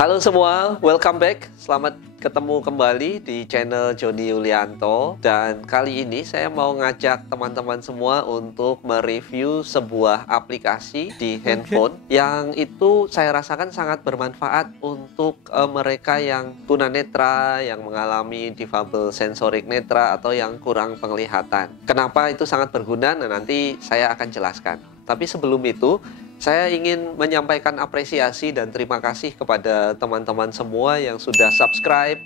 Halo semua, welcome back. Selamat ketemu kembali di channel Joni Yulianto. Dan kali ini saya mau ngajak teman-teman semua untuk mereview sebuah aplikasi di handphone yang itu saya rasakan sangat bermanfaat untuk mereka yang tunanetra, yang mengalami difabel sensorik netra, atau yang kurang penglihatan. Kenapa itu sangat berguna? Nah, nanti saya akan jelaskan. Tapi sebelum itu, saya ingin menyampaikan apresiasi dan terima kasih kepada teman-teman semua yang sudah subscribe,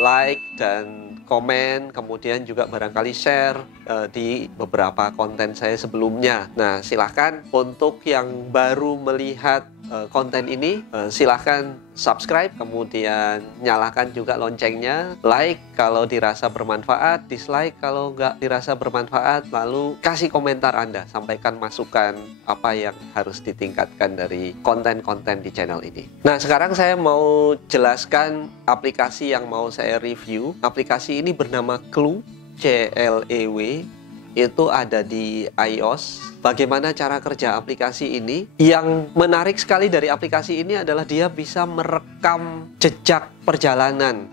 like, dan komen, kemudian juga barangkali share di beberapa konten saya sebelumnya. Nah, silahkan untuk yang baru melihat konten ini, silahkan subscribe, kemudian nyalakan juga loncengnya, like kalau dirasa bermanfaat, dislike kalau nggak dirasa bermanfaat, lalu kasih komentar Anda, sampaikan masukan apa yang harus ditingkatkan dari konten-konten di channel ini. Nah, sekarang saya mau jelaskan aplikasi yang mau saya review. Aplikasi ini bernama Clue, C-L-E-W, itu ada di iOS. Bagaimana cara kerja aplikasi ini? Yang menarik sekali dari aplikasi ini adalah dia bisa merekam jejak perjalanan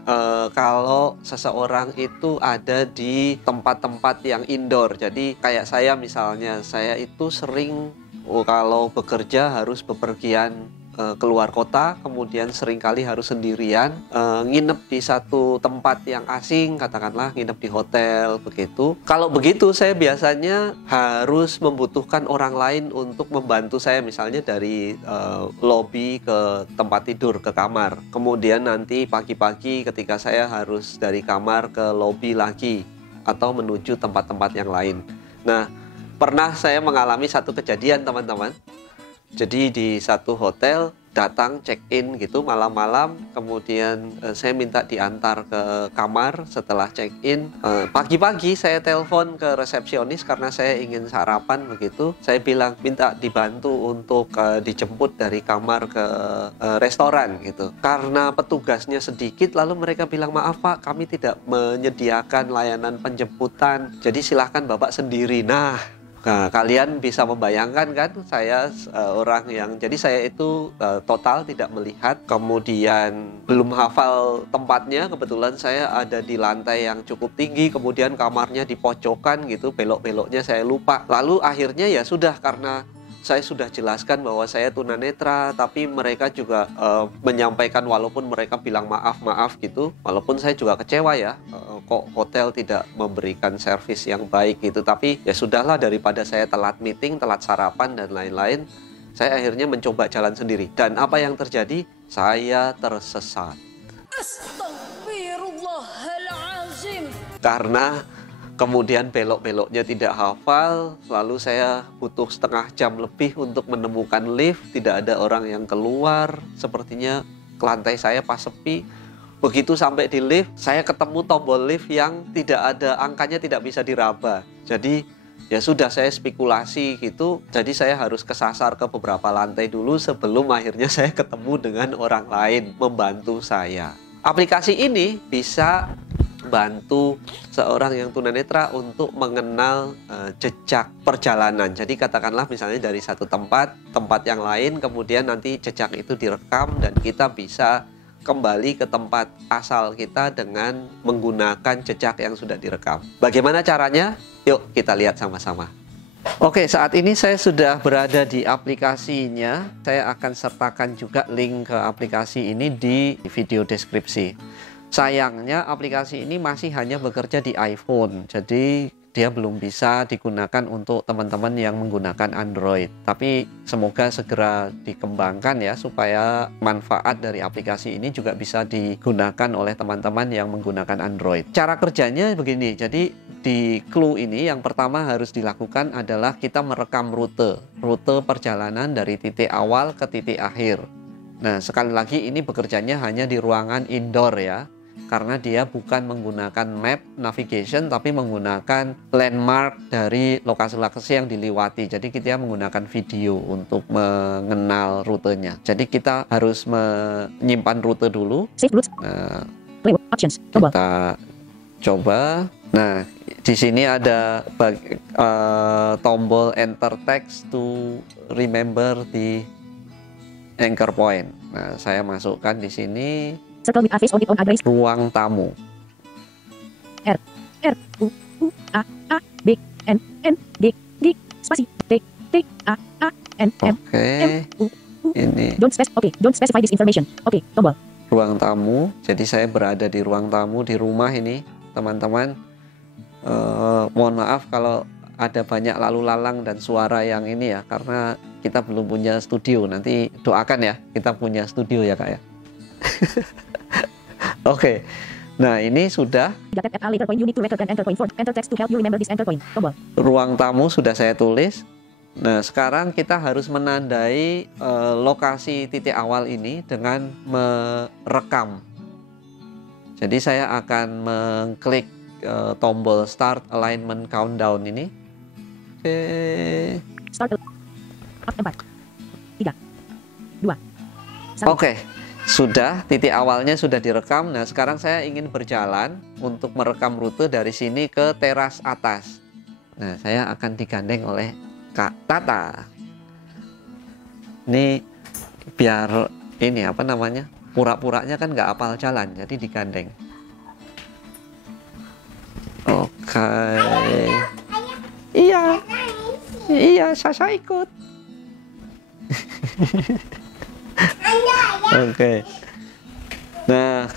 kalau seseorang itu ada di tempat-tempat yang indoor. Jadi kayak saya misalnya, saya itu sering kalau bekerja harus bepergian keluar kota, kemudian seringkali harus sendirian, nginep di satu tempat yang asing, katakanlah nginep di hotel, begitu. Kalau begitu saya biasanya harus membutuhkan orang lain untuk membantu saya, misalnya dari lobi ke tempat tidur, ke kamar. Kemudian nanti pagi-pagi ketika saya harus dari kamar ke lobi lagi, atau menuju tempat-tempat yang lain. Nah, pernah saya mengalami satu kejadian, teman-teman. Jadi di satu hotel datang check-in gitu malam-malam, kemudian saya minta diantar ke kamar setelah check-in. Pagi-pagi saya telepon ke resepsionis karena saya ingin sarapan begitu. Saya bilang minta dibantu untuk dijemput dari kamar ke restoran gitu. Karena petugasnya sedikit, lalu mereka bilang, maaf Pak, kami tidak menyediakan layanan penjemputan, jadi silahkan Bapak sendiri. Nah, kalian bisa membayangkan kan, saya orang yang, jadi saya itu total tidak melihat, kemudian belum hafal tempatnya. Kebetulan saya ada di lantai yang cukup tinggi, kemudian kamarnya di pojokan gitu, belok-beloknya saya lupa. Lalu akhirnya ya sudah, karena saya sudah jelaskan bahwa saya tunanetra, tapi mereka juga menyampaikan, walaupun mereka bilang maaf gitu, walaupun saya juga kecewa ya, kok hotel tidak memberikan servis yang baik gitu. Tapi ya sudahlah, daripada saya telat meeting, telat sarapan dan lain-lain, saya akhirnya mencoba jalan sendiri. Dan apa yang terjadi? Saya tersesat. Astagfirullahaladzim. Karena kemudian belok-beloknya tidak hafal, lalu saya butuh setengah jam lebih untuk menemukan lift, tidak ada orang yang keluar, sepertinya ke lantai saya pas sepi. Begitu sampai di lift, saya ketemu tombol lift yang tidak ada angkanya, tidak bisa diraba. Jadi ya sudah, saya spekulasi gitu, jadi saya harus kesasar ke beberapa lantai dulu sebelum akhirnya saya ketemu dengan orang lain membantu saya. Aplikasi ini bisa bantu seorang yang tunanetra untuk mengenal jejak perjalanan. Jadi katakanlah misalnya dari satu tempat yang lain, kemudian nanti jejak itu direkam dan kita bisa kembali ke tempat asal kita dengan menggunakan jejak yang sudah direkam. Bagaimana caranya? Yuk kita lihat sama-sama. Oke, saat ini saya sudah berada di aplikasinya. Saya akan sertakan juga link ke aplikasi ini di video deskripsi. Sayangnya aplikasi ini masih hanya bekerja di iPhone, jadi dia belum bisa digunakan untuk teman-teman yang menggunakan Android. Tapi semoga segera dikembangkan ya, supaya manfaat dari aplikasi ini juga bisa digunakan oleh teman-teman yang menggunakan Android. Cara kerjanya begini, jadi di Clue ini yang pertama harus dilakukan adalah kita merekam rute perjalanan dari titik awal ke titik akhir. Nah, sekali lagi ini bekerjanya hanya di ruangan indoor ya, karena dia bukan menggunakan map navigation, tapi menggunakan landmark dari lokasi-lokasi yang diliwati. Jadi kita menggunakan video untuk mengenal rutenya. Jadi kita harus menyimpan rute dulu. Nah, kita coba. Nah, di sini ada tombol enter text to remember the anchor point. Nah, saya masukkan di sini Circle with a face on it on address. ruang tamu. R U A B N D spasi T A N M Oke, U ini don't specify this information. Oke, tombol. ruang tamu. Jadi saya berada di ruang tamu di rumah ini, teman-teman. Mohon maaf kalau ada banyak lalu lalang dan suara yang ini ya, karena kita belum punya studio. Nanti doakan ya, kita punya studio ya Kak ya. Oke, nah ini sudah Later point you need to record an anchor point for enter text to help you remember this anchor point. Tombol. ruang tamu sudah saya tulis. Nah sekarang kita harus menandai lokasi titik awal ini dengan merekam. Jadi saya akan mengklik tombol Start Alignment Countdown ini. Oke. Start 4 3 2 1. Oke, sudah titik awalnya sudah direkam. Nah sekarang saya ingin berjalan untuk merekam rute dari sini ke teras atas. Nah saya akan digandeng oleh Kak Tata. Ini biar ini apa namanya, pura-puranya kan nggak hafal jalan, jadi digandeng. Oke. Iya. Iya, Sasa ikut. Oke. Nah,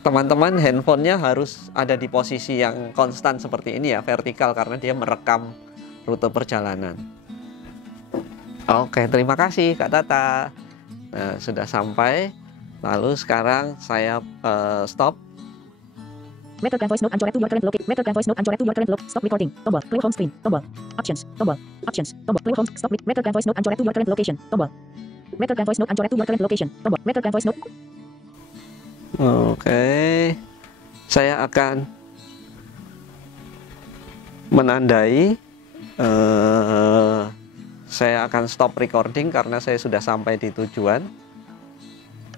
teman-teman handphonenya harus ada di posisi yang konstan seperti ini ya, vertikal, karena dia merekam rute perjalanan. Oke, terima kasih Kak Tata. Nah, sudah sampai. Lalu sekarang saya stop. Record and voice note anchor to your current location. Record and voice note anchor to your current location. Stop recording. Tombol. Clear home screen. Tombol. Options. Tombol. Options. Tombol. Clear home. Stop. Record and voice note anchor to your current location. Tombol. Record and voice note anchor to your current location. Tombol. Record and voice note. Oke. Saya akan menandai. Saya akan stop recording karena saya sudah sampai di tujuan.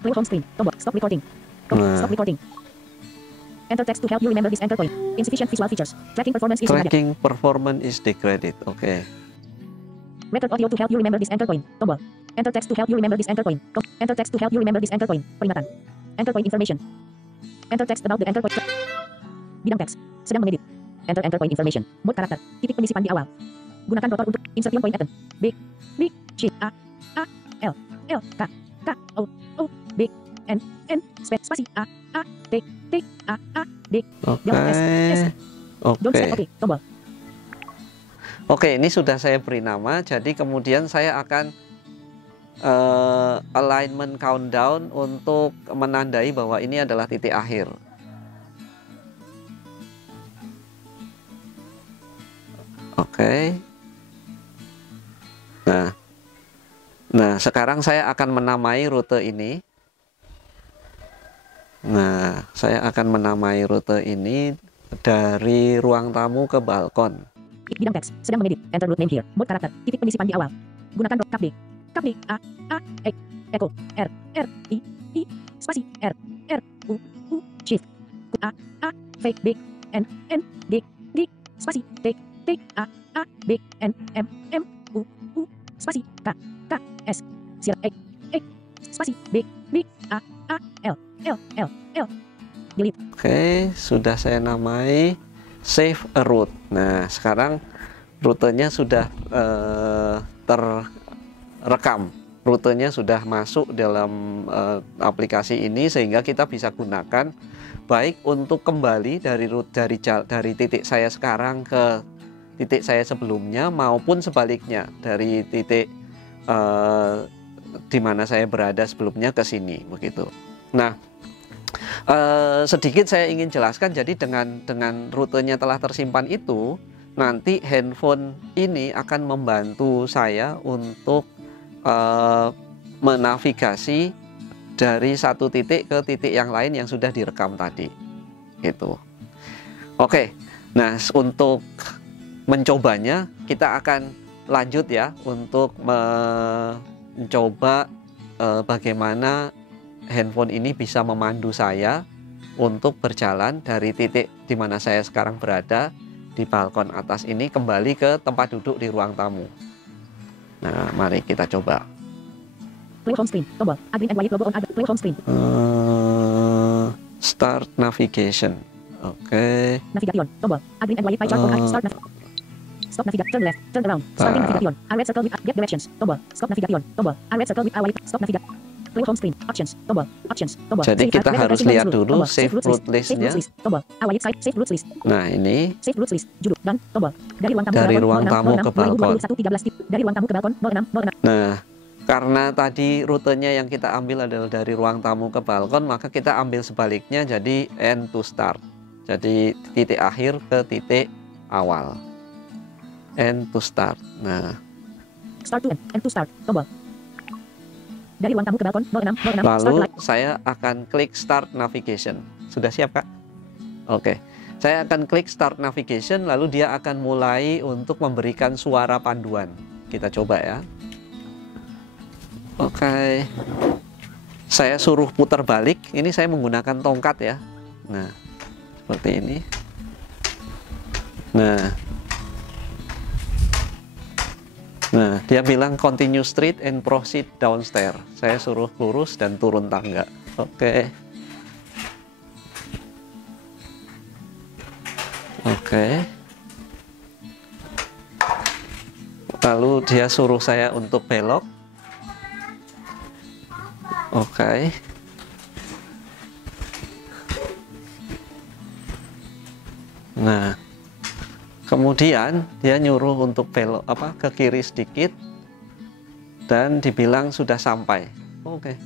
Clear home screen. Tombol. Stop recording. Tombol. Nah. Stop recording. Enter text to help you remember this anchor point. Insufficient visual features. Tracking performance is degraded. Tracking performance is degraded. Oke. Record audio to help you remember this anchor point. Tombol. Enter text to help you remember this anchor point. Enter text to help you remember this anchor point. Peringatan. Anchor point information. Enter text about the anchor point. Bidang teks. Sedang mengedit. Enter anchor point information. Mode karakter. Titik penyisipan di awal. Gunakan rotor untuk insert point pattern. B C A L K O B N spasi A T A D. Oke. Don't stop. Oke. Tombol. Oke, ini sudah saya beri nama. Jadi kemudian saya akan alignment countdown untuk menandai bahwa ini adalah titik akhir. Oke. Nah, sekarang saya akan menamai rute ini. Nah, saya akan menamai rute ini dari ruang tamu ke balkon. Bidang teks. Sedang mengedit. Enter route name here. Mode karakter. Titik penyisipan di awal. Gunakan kap D. Kap D A E Echo R I spasi R U shift A V B N D spasi T B N M U spasi K S E spasi B A L delete. Oke, sudah saya namai save a route. Nah, sekarang rutenya sudah terrekam. Rutenya sudah masuk dalam aplikasi ini sehingga kita bisa gunakan baik untuk kembali dari titik saya sekarang ke titik saya sebelumnya maupun sebaliknya dari titik di mana saya berada sebelumnya ke sini begitu. Nah, sedikit saya ingin jelaskan. Jadi dengan rutenya telah tersimpan itu, nanti handphone ini akan membantu saya untuk menavigasi dari satu titik ke titik yang lain yang sudah direkam tadi. Itu. Oke. Nah, untuk mencobanya kita akan lanjut ya untuk mencoba bagaimana handphone ini bisa memandu saya untuk berjalan dari titik di mana saya sekarang berada di balkon atas ini kembali ke tempat duduk di ruang tamu. Nah, mari kita coba. Play home screen. Tombol. A green and white logo on play home screen. Start navigation. Oke. Navigation. Tombol. A green and white pie chart on start stop navigation. Turn left. Turn around. Starting navigation. A red circle with get directions. Tombol. Stop navigation. Tombol. A red circle with a white stop navigation. Play home screen. Options. Tombol. Options. Tombol. Jadi kita harus lihat dulu save route list-nya. Tombol. A white side save route list. Nah, ini Save route list. Judul dan tombol. Dari ruang tamu ke balkon. Dari ruang tamu ke balkon 06. Nah, karena tadi rutenya yang kita ambil adalah dari ruang tamu ke balkon, maka kita ambil sebaliknya, jadi end to start. Jadi titik akhir ke titik awal. End to start. Nah, start to end to start. Tombol. Dari ruang tamu ke balkon 06. Lalu saya akan klik start navigation. Sudah siap, Kak? Oke. Saya akan klik start navigation, lalu dia akan mulai untuk memberikan suara panduan. Kita coba ya. Oke. Saya suruh putar balik. Ini saya menggunakan tongkat ya. Nah, seperti ini. Nah, dia bilang continue straight and proceed downstairs. Saya suruh lurus dan turun tangga. Oke. Lalu dia suruh saya untuk belok. Oke. Nah, kemudian dia nyuruh untuk belok ke kiri sedikit dan dibilang sudah sampai. Oke.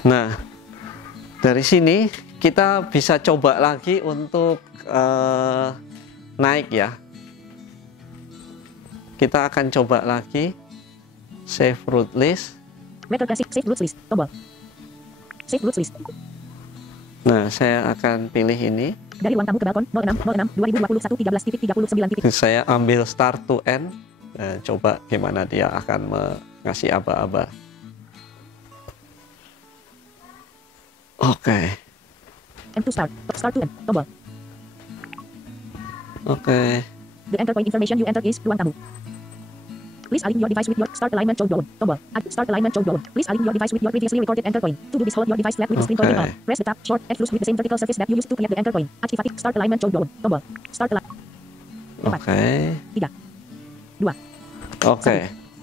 Nah, dari sini kita bisa coba lagi untuk naik ya. Kita akan coba lagi save route list. Save route list. Tombol. Save route list. Nah, saya akan pilih ini. Dari ruang tamu ke balkon 06 2021 13.39. Saya ambil start to end. Nah, coba gimana dia akan ngasih aba-aba. Oke. End to start. Start to end. Tombol. Oke. The enter point information you enter is ruang tamu. Please align your device with your start alignment showdown. Tombol. Start alignment showdown. Please align your device with your previously recorded enter point. To do this, hold your device flat with the screen pointing up. Press the tab, short, and close with the same vertical surface that you used to create the enter point. Activate start alignment showdown. Tombol. Start alignment. Oke. 3, 2. Oke.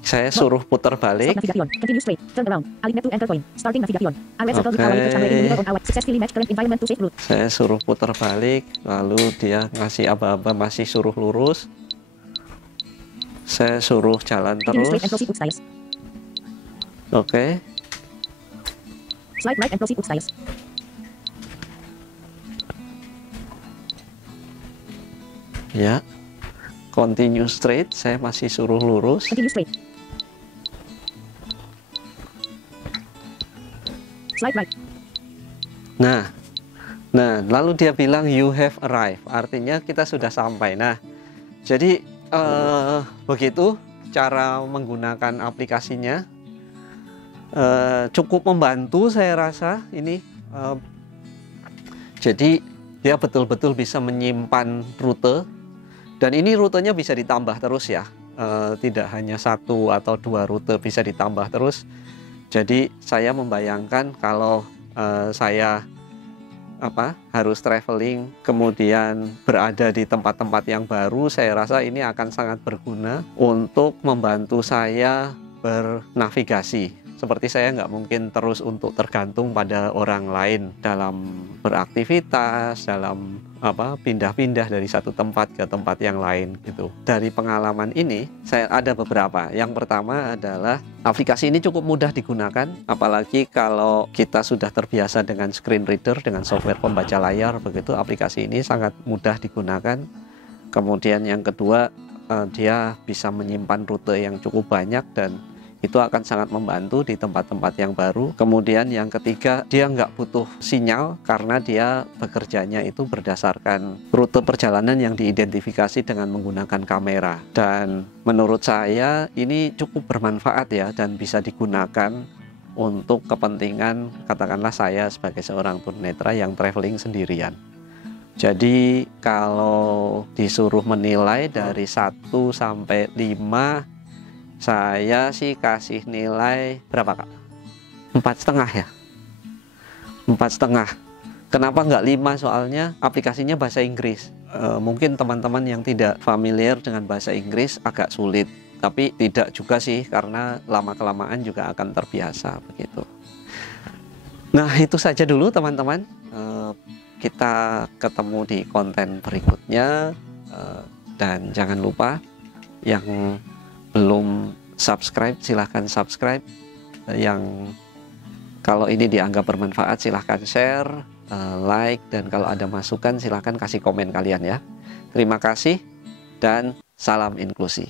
Saya suruh putar balik. Navigation. Continue straight. Turn around. Alignment to enter point. Starting navigation. A red circle with our in the middle on our successfully match current environment to save route. Saya suruh putar balik, lalu dia ngasih aba-aba masih suruh lurus. Saya suruh jalan terus. Oke. Slide right and proceed with styles. Ya. Continue straight, saya masih suruh lurus. Continue straight. Slide right. Nah, lalu dia bilang you have arrived, artinya kita sudah sampai. Nah, jadi begitu cara menggunakan aplikasinya. Cukup membantu saya rasa ini. Jadi dia betul-betul bisa menyimpan rute, dan ini rutenya bisa ditambah terus ya. Tidak hanya 1 atau 2 rute, bisa ditambah terus. Jadi saya membayangkan kalau saya harus traveling kemudian berada di tempat-tempat yang baru, saya rasa ini akan sangat berguna untuk membantu saya bernavigasi. Seperti saya nggak mungkin terus untuk tergantung pada orang lain dalam beraktivitas, dalam pindah-pindah dari satu tempat ke tempat yang lain gitu. Dari pengalaman ini saya ada beberapa. Yang pertama adalah aplikasi ini cukup mudah digunakan, apalagi kalau kita sudah terbiasa dengan screen reader, dengan software pembaca layar begitu, aplikasi ini sangat mudah digunakan. Kemudian yang kedua, dia bisa menyimpan rute yang cukup banyak dan itu akan sangat membantu di tempat-tempat yang baru. Kemudian yang ketiga, dia nggak butuh sinyal karena dia bekerjanya itu berdasarkan rute perjalanan yang diidentifikasi dengan menggunakan kamera. Dan menurut saya ini cukup bermanfaat ya, dan bisa digunakan untuk kepentingan katakanlah saya sebagai seorang tunanetra yang traveling sendirian. Jadi kalau disuruh menilai dari 1 sampai 5, saya sih kasih nilai berapa Kak? 4,5 ya? 4,5. Kenapa nggak 5? Soalnya aplikasinya bahasa Inggris. Mungkin teman-teman yang tidak familiar dengan bahasa Inggris agak sulit. Tapi tidak juga sih, karena lama-kelamaan juga akan terbiasa begitu. Nah, itu saja dulu teman-teman. Kita ketemu di konten berikutnya. Dan jangan lupa yang belum subscribe, silahkan subscribe. Yang kalau ini dianggap bermanfaat, silahkan share, like, dan kalau ada masukan silahkan kasih komen kalian ya. Terima kasih dan salam inklusi.